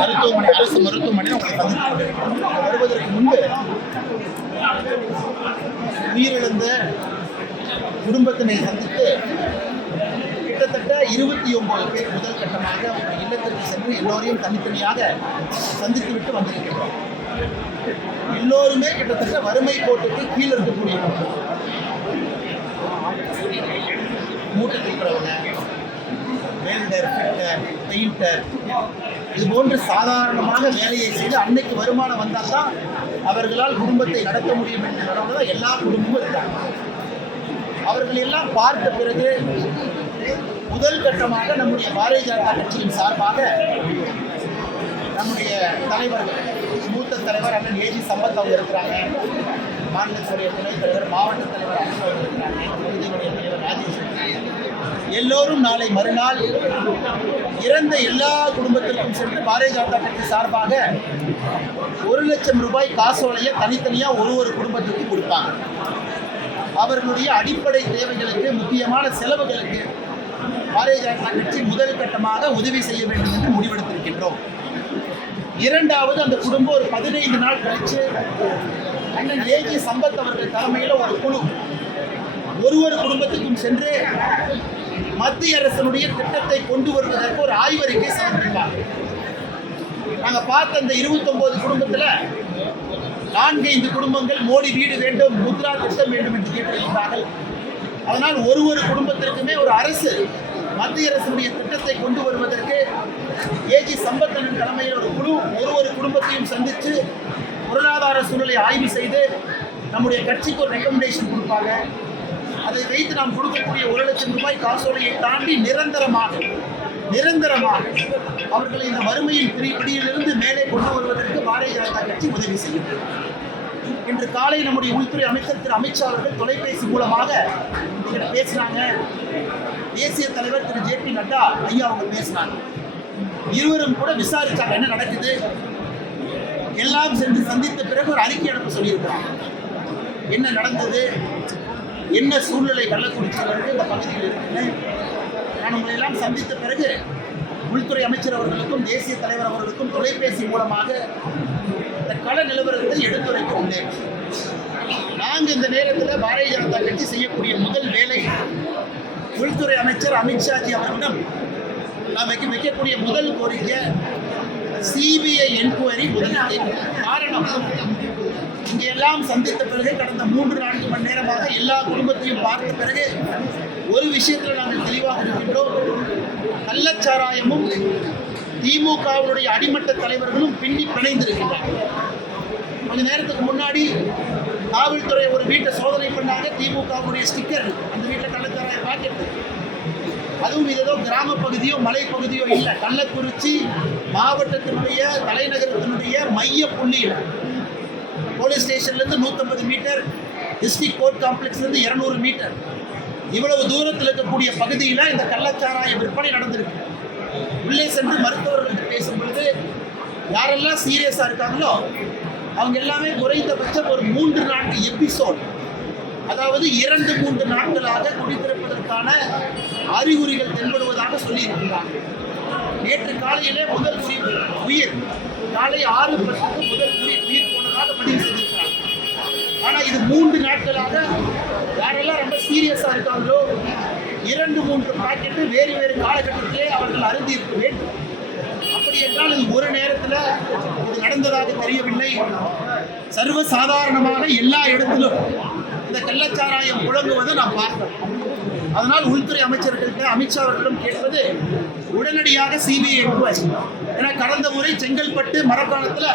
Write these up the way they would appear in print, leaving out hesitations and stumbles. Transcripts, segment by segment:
மருத்துவமனை, அரசு மருத்துவமனையில் உங்களை சந்தித்துக் கொண்டிருக்கிறோம். வருவதற்கு முன்பு உயிரிழந்த குடும்பத்தினை சந்தித்து கிட்டத்தட்ட 29 பேர் முதல் கட்டமாக ஒரு இல்லத்திற்கு சென்று எல்லோரையும் தனித்தனியாக சந்தித்து விட்டு வந்திருக்கிறோம். எல்லோருமே கிட்டத்தட்ட வறுமை கோட்டுக்கு கீழே இருக்கக்கூடிய மூட்டை தூக்குறவங்க, வெல்டர், ஃபிட்டர், பெயிண்டர், இது போன்று சாதாரணமாக வேலையை செய்து அன்னைக்கு வருமானம் வந்தால் தான் அவர்களால் குடும்பத்தை நடத்த முடியும் என்ற நிலைமையில் தான் எல்லா குடும்பமும் இருக்காங்க. அவர்கள் எல்லாம் பார்த்த பிறகு முதல் கட்டமாக நம்முடைய பாரதிய ஜனதா கட்சியின் சார்பாக நம்முடைய தலைவர்கள், மூத்த தலைவர் அண்ணன் ஏஜி சம்பத் அவங்க இருக்கிறாங்க, மாநிலத்துடைய துணைத் தலைவர், மாவட்ட தலைவர் அண்ணன் அவங்க இருக்கிறாங்க, தொகுதியுடைய தலைவர் ராஜேஷ், எல்லோரும் நாளை மறுநாள் இறந்த எல்லா குடும்பத்திற்கும் சென்று பாரதிய ஜனதா கட்சி சார்பாக 1 லட்சம் ரூபாய் காசோலையை தனித்தனியாக ஒரு குடும்பத்துக்கு கொடுப்பாங்க. அவர்களுடைய அடிப்படை தேவைகளுக்கு, முக்கியமான செலவுகளுக்கு பாரதிய ஜனதா கட்சி முதல் கட்டமாக உதவி செய்ய வேண்டும் என்று முடிவெடுத்திருக்கின்றோம். இரண்டாவது, அந்த குடும்பம் ஒரு 15 நாள் கழித்து அண்ணன் ஏஜி சம்பத் அவர்கள் தலைமையில் ஒரு குழு ஒரு குடும்பத்துக்கும் சென்று மத்திய அரசினுடைய திட்டத்தை கொண்டு வருவதற்கு ஒரு ஆய்வறிக்கை சமர்ப்பிப்பாங்க. நாங்கள் பார்த்த அந்த 29 குடும்பத்தில் 4-5 குடும்பங்கள் மோடி வீடு வேண்டும், முத்ரா திட்டம் வேண்டும் என்று கேட்டிருக்கிறார்கள். அதனால் ஒரு குடும்பத்திற்குமே ஒரு அரசு மத்திய அரசுடைய திட்டத்தை கொண்டு வருவதற்கு ஏஜி சம்பத்தனின் தலைமையில் ஒரு குழு ஒரு குடும்பத்தையும் சந்தித்து பொருளாதார சூழலை ஆய்வு செய்து நம்முடைய கட்சிக்கு ஒரு ரெக்கமெண்டேஷன் கொடுப்பாங்க. அதை வைத்து நாம் கொடுக்கக்கூடிய 1 லட்சம் ரூபாய் காசோலையை தாண்டி நிரந்தரமாக அவர்களை இந்த வறுமையின் பிடியிலிருந்து மேலே கொண்டு வருவதற்கு பாரதிய ஜனதா கட்சி உதவி செய்யும். இன்று காலை நம்முடைய உள்துறை அமைச்சர் திரு அமித்ஷா அவர்கள் தொலைபேசி மூலமாக பேசினாங்க. தேசிய தலைவர் திரு ஜே பி நட்டா ஐயா அவங்க பேசினாங்க. இருவரும் கூட விசாரிச்சாங்க என்ன நடக்குது, எல்லாம் சென்று சந்தித்த பிறகு ஒரு அறிக்கை அனுப்ப சொல்லியிருக்கிறாங்க. என்ன நடந்தது, என்ன சூழ்நிலை கள்ளக்குறிச்சியில் இந்த பகுதியில் இருக்குன்னு நான் உங்களை எல்லாம் சந்தித்த பிறகு உள்துறை அமைச்சர் அவர்களுக்கும் தேசிய தலைவர் அவர்களுக்கும் தொலைபேசி மூலமாக இந்த கள நிலவரத்தை எடுத்துரைக்க உள்ளேன். நாங்கள் இந்த நேரத்தில் பாரதிய ஜனதா கட்சி செய்யக்கூடிய முதல் வேலை, உள்துறை அமைச்சர் அமித்ஷாஜி அவர்களிடம் நாம் வைக்கக்கூடிய முதல் கோரிக்கை சிபிஐ என்கொயரி முதல். காரணம், இங்கே எல்லாம் சந்தித்த பிறகு கடந்த 3-4 மணி நேரமாக எல்லா குடும்பத்தையும் பார்த்த பிறகு ஒரு விஷயத்தில் நாங்கள் தெளிவாக இருக்கின்றோம். கள்ளச்சாராயமும் திமுகவுடைய அடிமட்ட தலைவர்களும் பின்னி பிணைந்திருக்கின்றனர். கொஞ்ச நேரத்துக்கு முன்னாடி காவல்துறை ஒரு வீட்டை சோதனை பண்ணாங்க. திமுகவுடைய ஸ்டிக்கர் அந்த வீட்டில் கள்ளச்சாராய பாக்கெட். அதுவும் ஏதோ கிராம பகுதியோ மலைப்பகுதியோ இல்லை, கள்ளக்குறிச்சி மாவட்டத்தினுடைய தலைநகரத்தினுடைய மைய புள்ளியில் போலீஸ் ஸ்டேஷன்லேருந்து 150 மீட்டர், டிஸ்ட்ரிக்ட் கோர்ட் காம்ப்ளெக்ஸ்லேருந்து 200 மீட்டர், இவ்வளவு தூரத்தில் இருக்கக்கூடிய பகுதியில் இந்த கள்ளச்சாராய விற்பனை நடந்திருக்கு. உள்ளே சென்று மருத்துவர்கள்ட்ட பேசும்பொழுது யாரெல்லாம் சீரியஸாக இருக்காங்களோ அவங்க எல்லாமே குறைந்தபட்சம் ஒரு 3-4 எபிசோட், அதாவது 2-3 நாட்களாக குடித்திருப்பதற்கான அறிகுறிகள் தென்படுவதாக சொல்லியிருக்கிறாங்க. நேற்று காலையிலே முதல் உயிர் காலை 6:10 முதல் உயிர் போனதாக பதிவு செய்திருக்கிறாங்க. ஆனால் இது 3 நாட்களாக யாரெல்லாம் ரொம்ப சீரியஸாக இருக்காங்களோ 2-3 பாக்கெட்டு வேறு காலகட்டத்திலே அவர்கள் அருந்தி இருக்க வேண்டும். அப்படி என்றால் இது ஒரு நேரத்தில் இது நடந்ததாக தெரியவில்லை. சர்வசாதாரணமாக எல்லா இடத்திலும் இந்த கள்ளச்சாராயம் புழங்குவதை நாம் பார்த்தோம். அதனால் உள்துறை அமைச்சர்கள்ட்ட அமித்ஷா அவர்களிடம் கேட்பது உடனடியாக சிபிஐ என்கொயரி. ஏன்னா கடந்த முறை செங்கல்பட்டு மரக்காணத்தில்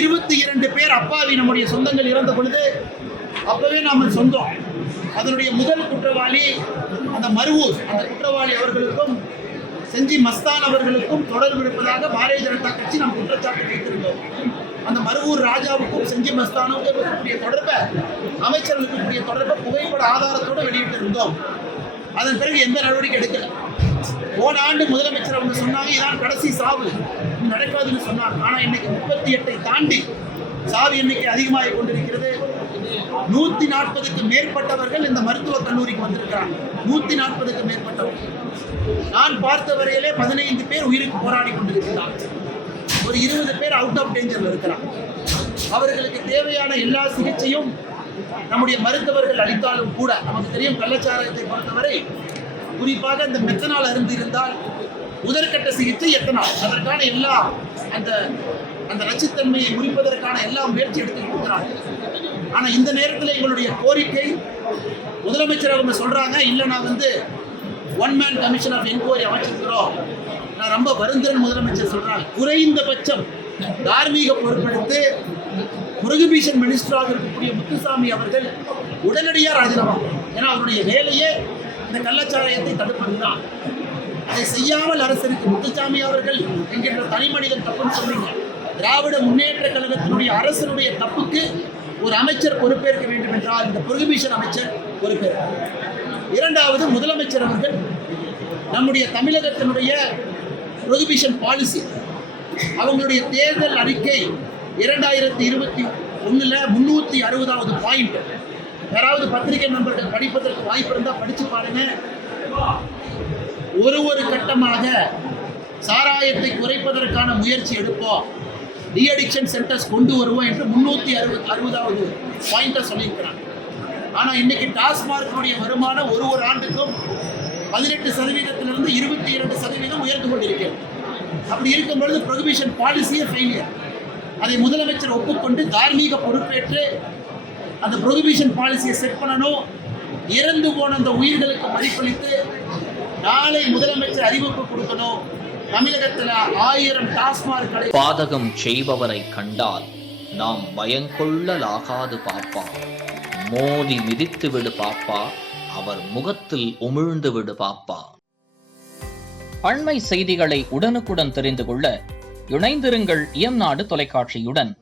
22 பேர் அப்பாவி நம்முடைய சொந்தங்கள் இறந்த பொழுது அப்பவே நாம் சொந்தம். அதனுடைய முதல் குற்றவாளி அந்த மருவூர், அந்த குற்றவாளி அவர்களுக்கும் செஞ்சி மஸ்தான் அவர்களுக்கும் தொடர்பு இருப்பதாக பாரதிய ஜனதா கட்சி நாம் குற்றச்சாட்டு வைத்திருந்தோம். அந்த மருவூர் ராஜாவுக்கும் செஞ்சி மஸ்தானுக்கும் இருக்கக்கூடிய தொடர்பை, அமைச்சர்களுக்கு இருக்கக்கூடிய தொடர்பை புகைப்பட ஆதாரத்தோடு வெளியிட்டிருந்தோம். அதன் பிறகு எந்த நடவடிக்கை எடுக்கல. போன ஆண்டு முதலமைச்சர் அவங்க சொன்னாங்க இதான் கடைசி சாவு, நடக்காதுன்னு சொன்னாங்க. ஆனால் இன்னைக்கு 38 தாண்டி சாவு எண்ணிக்கை அதிகமாகி கொண்டிருக்கிறது. 140க்கு மேற்பட்டவர்கள் இந்த மருத்துவக் கல்லூரிக்கு வந்திருக்கிறாங்க. 140க்கு மேற்பட்டவர்கள். நான் பார்த்த வரையிலே 15 பேர் உயிருக்கு போராடி கொண்டிருக்கிறார். ஒரு 20 பேர் அவுட் ஆஃப் டேஞ்சர்ல இருக்கிறாங்க. அவர்களுக்கு தேவையான எல்லா சிகிச்சையும் நம்முடைய மருத்துவர்கள் அளித்தாலும் கூட நமக்கு தெரியும் கள்ளச்சாராயத்தை பொறுத்தவரை குறிப்பாக இந்த மெத்தனால் அருந்து இருந்தால் முதற்கட்ட சிகிச்சை எத்தனால், அதற்கான எல்லா அந்த நச்சுத்தன்மையை முறிப்பதற்கான எல்லா முயற்சி எடுத்துக்கிட்டு இருக்கிறாங்க. ஆனா இந்த நேரத்தில் எங்களுடைய கோரிக்கை, முதலமைச்சர் அவங்க சொல்றாங்க இல்ல நான் one man commission of enquiry அமைச்சிருக்கிறோம், நான் ரொம்ப வருந்துறேன் முதலமைச்சர் சொல்றாங்க. குறைந்தபட்சம் தார்மீக பொறுப்பெடுத்து புரோகிபிஷன் மினிஸ்டராக இருக்கக்கூடிய முத்துசாமி அவர்கள் உடனடியாக ராஜினாமா, ஏன்னா அவருடைய வேலையே இந்த கள்ளச்சாராயத்தை தடுப்பதுதான். அதை செய்யாமல் அரசருக்கு முத்துசாமி அவர்கள் என்கின்ற தனி மனிதன் தப்புன்னு சொன்னீங்க. திராவிட முன்னேற்ற கழகத்தினுடைய அரசனுடைய தப்புக்கு ஒரு அமைச்சர் பொறுப்பேற்க வேண்டும் என்றால் இந்த புரோகிபிஷன் அமைச்சர் பொறுப்பேற்க. இரண்டாவது, முதலமைச்சர் அவர்கள் நம்முடைய தமிழகத்தினுடைய புரோகிபிஷன் பாலிசி, அவங்களுடைய தேர்தல் அறிக்கை 2021 360வது பாயிண்ட், யாராவது பத்திரிகை நண்பர்கள் படிப்பதற்கு வாய்ப்பு இருந்தால் படிச்சு பாருங்க. ஒரு கட்டமாக சாராயத்தை குறைப்பதற்கான முயற்சி எடுப்போம், டி அடிக்ஷன் சென்டர்ஸ் கொண்டு வருவோம் என்று 360வது பாயிண்டை சொல்லியிருக்கிறாங்க. ஆனால் இன்னைக்கு டாஸ்மார்க்கினுடைய வருமானம் ஒரு ஆண்டுக்கும் 18% 22% உயர்ந்து கொண்டிருக்கிறது. அப்படி இருக்கும் பொழுது புரோகிபிஷன் பாலிசியே ஃபெயிலியர். அதை முதலமைச்சர் ஒப்புக்கொண்டு தார்மீக பொறுப்பேற்று அந்த புரோகிபிஷன் பாலிசியை செட் பண்ணணும். இறந்து போன அந்த உயிர்களுக்கு மதிப்பளித்து நாளை முதலமைச்சர் அறிவிப்பு கொடுக்கணும். தமிழகத்தில் 1000 டாஸ்மாக் கடை. பாதகம் செய்பவரை கண்டால் நாம் பயங்கொள்ளலாகாது பாப்பா, மோதி மிதித்து விடு பாப்பா, அவர் முகத்தில் உமிழ்ந்து விடு பாப்பா. அண்மை செய்திகளை உடனுக்குடன் தெரிந்து கொள்ள இணைந்திருங்கள் இயம்நாடு தொலைக்காட்சியுடன்.